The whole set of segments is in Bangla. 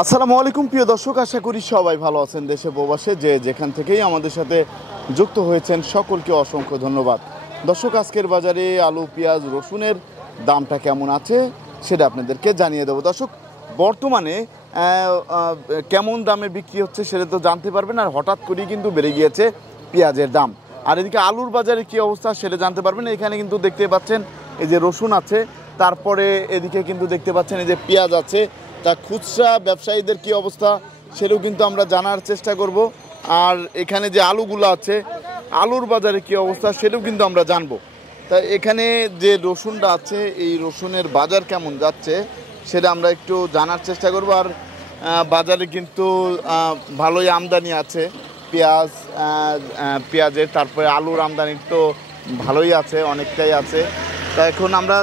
আসসালামু আলাইকুম প্রিয় দর্শক, আশা করি সবাই ভালো আছেন। দেশে প্রবাসে যে যেখান থেকেই আমাদের সাথে যুক্ত হয়েছেন সকলকে অসংখ্য ধন্যবাদ। দর্শক, আজকের বাজারে আলু, পেঁয়াজ, রসুনের দামটা কেমন আছে সেটা আপনাদেরকে জানিয়ে দেবো। দর্শক, বর্তমানে কেমন দামে বিক্রি হচ্ছে সেটা তো জানতে পারবেন, আর হঠাৎ করেই কিন্তু বেড়ে গিয়েছে পেঁয়াজের দাম। আর এদিকে আলুর বাজারে কী অবস্থা সেটা জানতে পারবেন। এখানে কিন্তু দেখতে পাচ্ছেন এই যে রসুন আছে, তারপরে এদিকে কিন্তু দেখতে পাচ্ছেন এই যে পেঁয়াজ আছে। তা খুচরা ব্যবসায়ীদের কি অবস্থা সেটাও কিন্তু আমরা জানার চেষ্টা করব। আর এখানে যে আলুগুলো আছে, আলুর বাজারে কি অবস্থা সেটাও কিন্তু আমরা জানবো। তা এখানে যে রসুনটা আছে, এই রসুনের বাজার কেমন যাচ্ছে সেটা আমরা একটু জানার চেষ্টা করব। আর বাজারে কিন্তু ভালোই আমদানি আছে পেঁয়াজের, তারপরে আলুর আমদানি তো ভালোই আছে, অনেকটাই আছে। তা এখন আমরা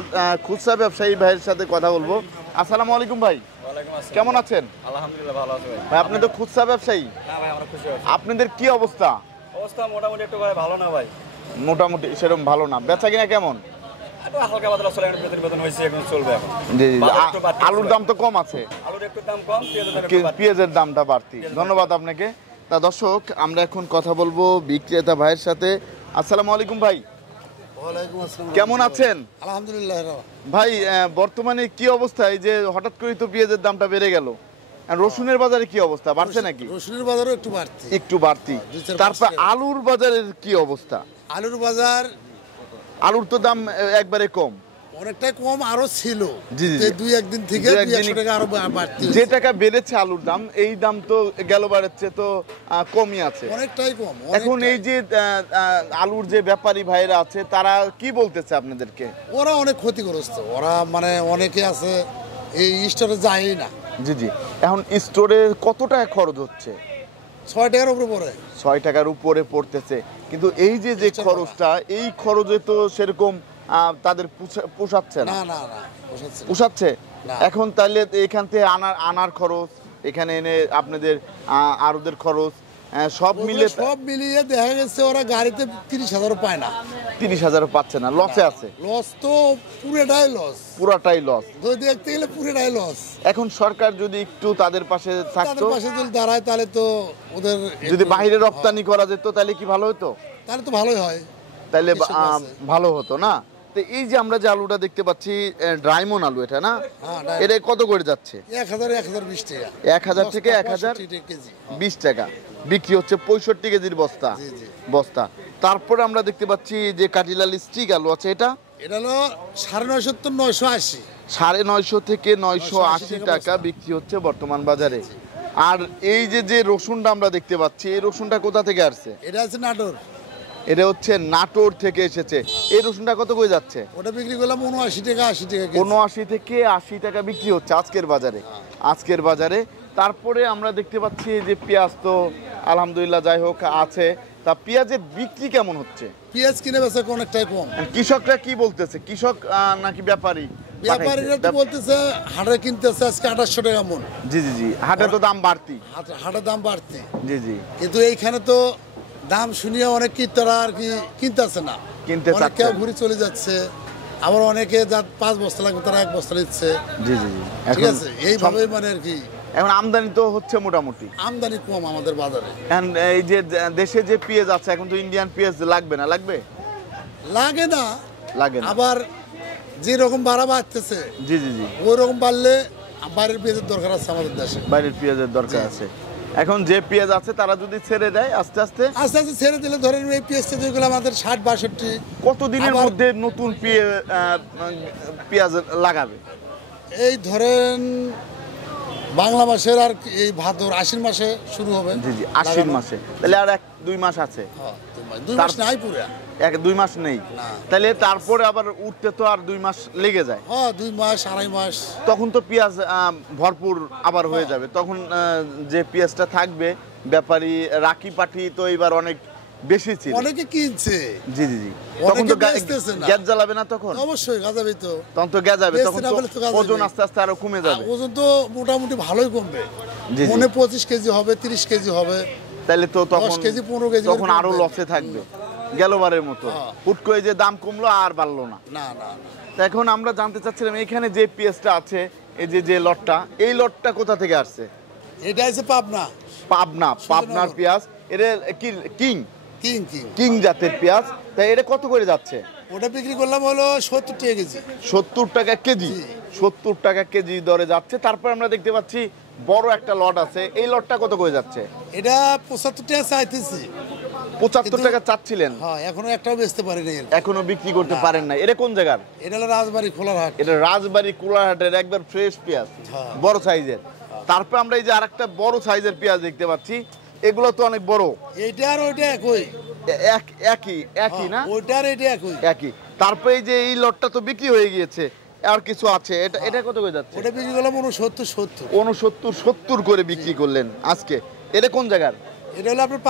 খুচরা ব্যবসায়ী ভাইয়ের সাথে কথা বলবো। আসসালামু আলাইকুম ভাই, কেমন আছেন? আলহামদুলিল্লাহ ভালো আছি ভাই। আপনি তো খুচরা ব্যবসায়ী। না ভাই, আমরা খুশি আছি। আপনাদের কি অবস্থা? অবস্থা মোটামুটি একটু করে ভালো না ভাই। মোটামুটি সেরকম ভালো না, বেচা কিনা কেমন? একটু হালকা পাতলা চলে, এখন বেতন হয়েছে, এখন চলবে। এখন জি জি, আলুর দাম তো কম আছে, আলুর একটু দাম কম, পেঁয়াজের দামটা বাড়তি। ধন্যবাদ আপনাকে। তা দর্শক, আমরা এখন কথা বলবো বিক্রেতা ভাইয়ের সাথে। আসসালামু আলাইকুম ভাই, কেমন আছেন? আলহামদুলিল্লাহ ভাই, বর্তমানে কি অবস্থা? এই যে হঠাৎ করে তো পেঁয়াজের দামটা বেড়ে গেল, আর রসুনের বাজারে কি অবস্থা? বাড়ছে নাকি? রসুনের বাজারও একটু বাড়তি। তারপর আলুর বাজারের কি অবস্থা? আলুর বাজার, আলুর তো দাম একবারে কম, অনেকটাই কম, আরো ছিল। জি জি, দুই একদিন থেকে 200 টাকা আরো বাড়তি। যে টাকা বেড়েছে আলুর দাম, এই দাম তো গেল বাড়ছে তো কমই আছে, অনেকটাই কম। এখন এই যে আলুর যে ব্যাপারী ভাইরা আছে তারা কি বলতেছে আপনাদেরকে? ওরা অনেক ক্ষতিগ্রস্ত, ওরা মানে অনেকে আছে এই স্টোরে যায় না। জি জি, এখন স্টোরে কত টাকা খরচ হচ্ছে? 6 টাকার উপরে পড়ে, 6 টাকার উপরে পড়তেছে। কিন্তু এই যে যে খরচটা, এই খরচে তো সেরকম তাদের পোষাচ্ছে না। না না না, পোষাচ্ছে। এখন তাহলে এখান থেকে আনার খরচ, এখানে এনে আপনাদের আরোদের খরচ, সব মিলিয়ে দেখা গেছে ওরা গাড়িতে 30,000 পায় না। 30,000 পাচ্ছে না, লসে আছে। লস তো পুরাটাই লস, দেখতে গেলে পুরোটাই লস। এখন সরকার যদি একটু তাদের পাশে থাকতো, যদি দাঁড়ায়, তাহলে তো ওদের যদি বাইরে রপ্তানি করা যেত তাহলে কি ভালো হতো? তাহলে তো ভালোই হয়, তাহলে ভালো হতো না? তো এই যে আমরা যে আলুটা দেখতে পাচ্ছি, ডায়মন্ড আলু, এটা না, এটা কত করে যাচ্ছে? 1,020 টাকা। 1,000 থেকে 1,020 টাকা বিক্রি হচ্ছে। 65 কেজির বস্তা। তারপরে আমরা দেখতে পাচ্ছি যে কাটিলাল স্টিক আলু আছে, এটা হলো 950 তো 980, 950 থেকে 980 টাকা বিক্রি হচ্ছে বর্তমান বাজারে। আর এই যে রসুনটা আমরা দেখতে পাচ্ছি, এই রসুনটা কোথা থেকে আসছে? এটা আছে নাটোর। এটা হচ্ছে নাটোর থেকে এসেছে। এই রসুনটা কত করে যাচ্ছে? ওটা বিক্রি করলাম 79 টাকা, 80 টাকা। 79 থেকে 80 টাকা বিক্রি হচ্ছে আজকের বাজারে। তারপরে আমরা দেখতে পাচ্ছি যে পেঁয়াজ তো আলহামদুলিল্লাহ যাই হোক আছে। তা পেঁয়াজের বিক্রি কেমন হচ্ছে? পেঁয়াজ কিনে বেচা অনেকটাই কম। কৃষকরা কি বলতেছে? কৃষক নাকি ব্যাপারীরা তো বলতেছে হাটে কিনতেছে আজকে 2800 টাকা মন। জি জি জি, হাটে তো দাম বাড়তি, জি জি। কিন্তু এইখানে তো দাম শুনিয়ে অনেক ক্রেতারা আর কি কিনতেছে না, কেউ ঘুরে চলে যাচ্ছে। আবার অনেকে যার 5 বস্তা লাগবে তারা 1 বস্তা নিচ্ছে। জি জি জি, ঠিক আছে, এইভাবে মানে আর কি। এখন আমদানি তো হচ্ছে, মোটামুটি আমদানি কম আমাদের বাজারে। এই যে দেশে যে পেঁয়াজ আছে, এখন তো ইন্ডিয়ান পেঁয়াজ লাগবে না? লাগে না, আবার যেরকম ভাড়া বাড়তেছে, জি জি জি, ওই রকম বাড়লে বাইরের পেঁয়াজের দরকার আছে আমাদের দেশে, বাইরের পেঁয়াজের দরকার আছে। এখন যে পেঁয়াজ আছে তারা যদি ছেড়ে দেয় আস্তে আস্তে ছেড়ে দিলে, ধরেন এই পেঁয়াজটা যেগুলো আমাদের 60-62, কতদিনের মধ্যে নতুন পেঁয়াজ লাগাবে? এই ধরেন বাংলা মাসের আর এই ভাদর আশ্বিন মাসে শুরু হবে। জি জি, আশ্বিন মাসে। তাহলে আর 1-2 মাস আছে। 2 মাস নাই, পুরো 1-2 মাস নেই। তাহলে তারপরে আবার উঠতে তো আর 2 মাস লেগে যায়। 2 মাস 2.5 মাস, তখন তো পেঁয়াজ ভরপুর আবার হয়ে যাবে। তখন যে পেঁয়াজটা থাকবে, ব্যাপারী রাখি পাঠি তো এবার অনেক বেশি ছিল, অনেকে কিনছে। জি জি জি, তখন তো গ্যাস জ্বালাবে না? তখন অবশ্যই গাজাবে, তো তখন তো গ্যাজাবে, তখন ওজন আস্তে আস্তে আরো কমে যাবে। ওজন তো মোটামুটি ভালোই কমবে, মনে 25 কেজি হবে, 30 কেজি হবে। তাহলে তো তখন 10 কেজি 15 কেজি তখন আরো লসে থাকবে, গেলবারের মতো। হুট করে যে দাম কমলো আর বাড়লো না। এখন আমরা জানতে চাচ্ছিলাম, এখানে যে পেঁয়াজটা আছে, এই যে লটটা, এই লটটা কোথা থেকে আসছে? এটা হচ্ছে পাবনা। পাবনার পেঁয়াজ। এটা কি কিং কিং কিং কিং জাতের পেঁয়াজ। তাই এটা কত করে যাচ্ছে? ওটা বিক্রি করলাম হলো 70 টাকা কেজি। 70 টাকা কেজি। 70 টাকা কেজি দরে যাচ্ছে। তারপর আমরা দেখতে পাচ্ছি বড় একটা লট আছে, এই লটটা কত করে যাচ্ছে? এটা 75 টাকা চাইতেছি। 75 টাকা চাচ্ছিলেন? হ্যাঁ, এখনো একটাও বেচতে পারি নাই। এখনো বিক্রি করতে পারেন না। এটা কোন জায়গার? এটা হলো রাজবাড়ী খোলারহাট। এটা রাজবাড়ী কুলারহাটের একবার ফ্রেশ পেঁয়াজ, বড় সাইজের। তারপর আমরা এই যে আরেকটা বড় সাইজের পেঁয়াজ দেখতে পাচ্ছি, এগুলো তো অনেক বড়। এইটা আর ওইটা একই। একই না? ওইটা আর এটা একই। একই। তারপরে এই যে এই লটটা তো বিক্রি হয়ে গিয়েছে, আর কিছু আছে। এটা কত করে যাচ্ছে? ওটা বিক্রি করলাম 69 করে বিক্রি করলেন আজকে। এটা কোন জায়গার? এটা হলো আপনার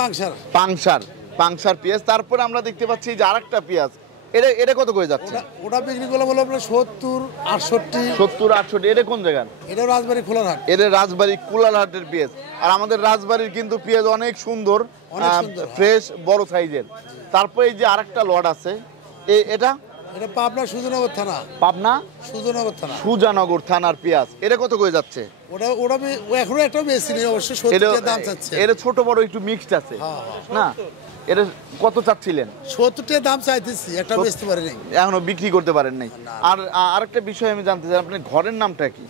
পাংশার পেঁয়াজ। তারপরে আমরা দেখতে পাচ্ছি যে আরেকটা পেঁয়াজ, এটা কত করে যাচ্ছে? ওটা বিক্রি করলাম হলো আপনার 70 68। এটা কোন জায়গার? এটা রাজবাড়ী খোলারহাট। এটা রাজবাড়ী কুলারহাটের পেঁয়াজ। আর আমাদের রাজবাড়ির কিন্তু পেঁয়াজ অনেক সুন্দর, ফ্রেশ, বড় সাইজের। তারপরে এই যে আরেকটা লট আছে, এটা পাবনা সুজানগর থানা। পাবনা সুজানগর থানার পেঁয়াজ। এটা কত করে যাচ্ছে? ওটা এখনো একটা বেশি নেই অবশ্য, 70 টাকা দাম চাচ্ছে। এটা ছোট বড় একটু মিক্সড আছে না? এটা কত চাচ্ছিলেন? 70 টাকা দাম চাইতেছি, একটা বেচতে পারি নাই, এখনো বিক্রি করতে পারেন নাই। আর আরেকটা বিষয় আমি জানতে চাই, আপনার ঘরের নামটা কি?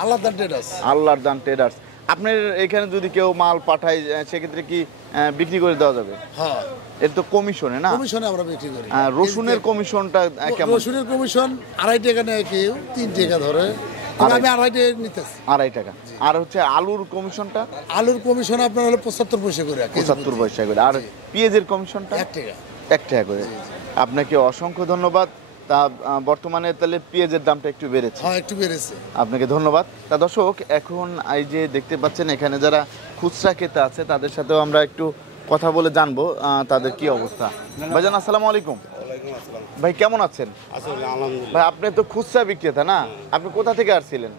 আল্লাহর দান ট্রেডার্স। আল্লাহর দান ট্রেডার্স। আপনার এখানে যদি কেউ মাল পাঠায়, সেক্ষেত্রে কি বিক্রি করে দেওয়া যাবে? হ্যাঁ, এর তো কমিশনে না? কমিশনে আমরা বিক্রি করি। রসুনের কমিশনটা কেমন? রসুনের কমিশন 2.5 টাকা নেয়, কেউ 3 টাকা ধরে। আমি 2.5 টাকা নিতেছি। 2.5 টাকা। আর হচ্ছে আলুর কমিশনটা? আলুর কমিশন আপনার হলো 75 পয়সা করে। 75 পয়সা করে। আর পেঁয়াজের কমিশনটা? 1 টাকা। 1 টাকা করে। আপনাকে অসংখ্য ধন্যবাদ। তা বর্তমানে তাহলে পেঁয়াজের দামটা একটু বেড়েছে? হ্যাঁ, একটু বেড়েছে। আপনাকে ধন্যবাদ। তা দর্শক, এখন এই যে দেখতে পাচ্ছেন এখানে যারা খুচরা ক্রেতা আছে, তাদের সাথেও আমরা একটু কথা বলে জানবো তাদের কি অবস্থা। ভাইজান, আসসালামু আলাইকুম। ভাই, কেমন আছেন? ভাই, আপনি তো খুচরা বিক্রেতা না? আপনি কোথা থেকে আসছিলেন?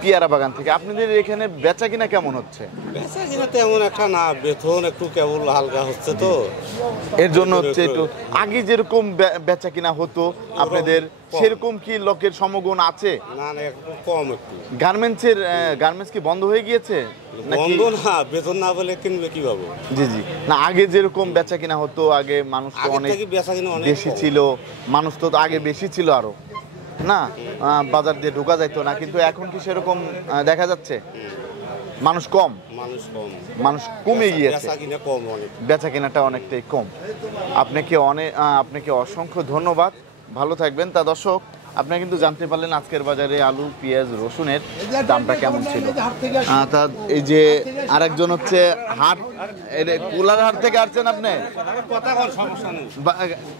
পিয়ারা বাগান থেকে। আপনাদের এখানে বেচা কিনা কেমন হচ্ছে? বেচা কিনা তেমন একটা না, বেতন একটু কেবল হালকা হচ্ছে, তো এর জন্য হচ্ছে একটু আগে যেরকম বেচা কিনা হতো আপনাদের, সেরকম কি লোকের সমাগম আছে? না, একটু কম। একটু গার্মেন্টস কি বন্ধ হয়ে গিয়েছে? বন্ধ না, বেতন না বলে কিনবে কিভাবে? জি জি। না, আগে যেরকম বেচা কিনা হতো, আগে মানুষ তো অনেক বেশি ছিল, মানুষ তো আগে বেশি ছিল আরো না, বাজার দিয়ে ঢোকা যাইতো না। কিন্তু এখন কি সেরকম দেখা যাচ্ছে? মানুষ মানুষ কমে গিয়েছে, বেচা কেনাটা অনেকটাই কম। আপনাকে অসংখ্য ধন্যবাদ, ভালো থাকবেন। তা দর্শক, আপনারা কিন্তু জানতে পারলেন আজকের বাজারে আলু, পেঁয়াজ, রসুনের দামটা কেমন ছিল। তা এই যে আরেকজন হচ্ছে কুলারহাট থেকে আসছেন আপনি?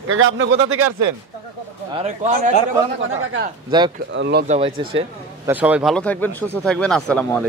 কাকা, আপনি কোথা থেকে আসছেন? যাই হোক, লজ্জা পাইছে সে। তা সবাই ভালো থাকবেন, সুস্থ থাকবেন। আসসালামু আলাইকুম।